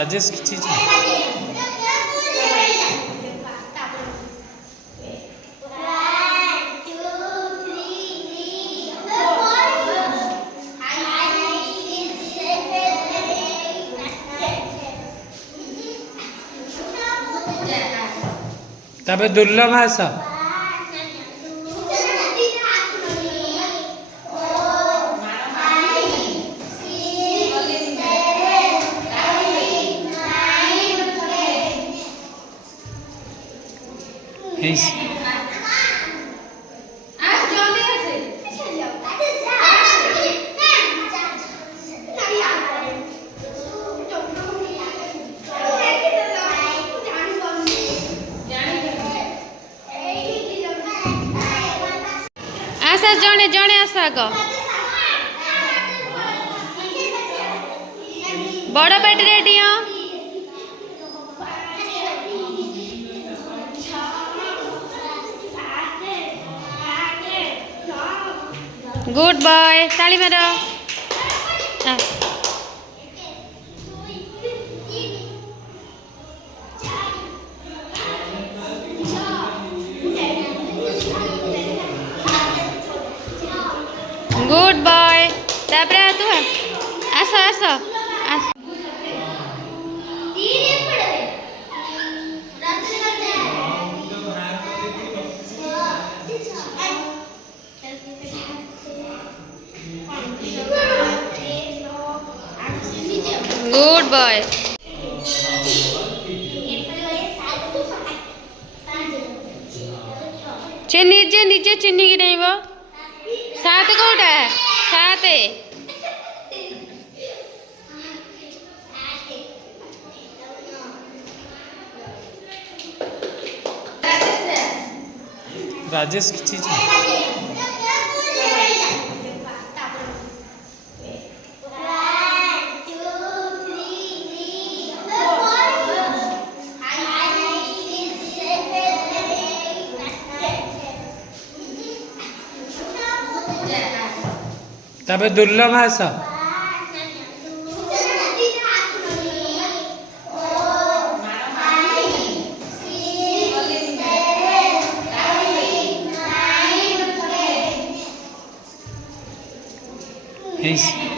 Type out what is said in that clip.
राजेश की चीज तबे दुर्लभ है सब आशा जणे जणे आशा ग बड़ पेट रेडी गुड बॉय ताली मारो गुड बॉय तापरे तू आस आस गुड बॉय चे नीचे नीचे चिन्नी की नहीं वो सात कोटा है सात राजेश की चीज तबे दुर्लभ है सब Peace.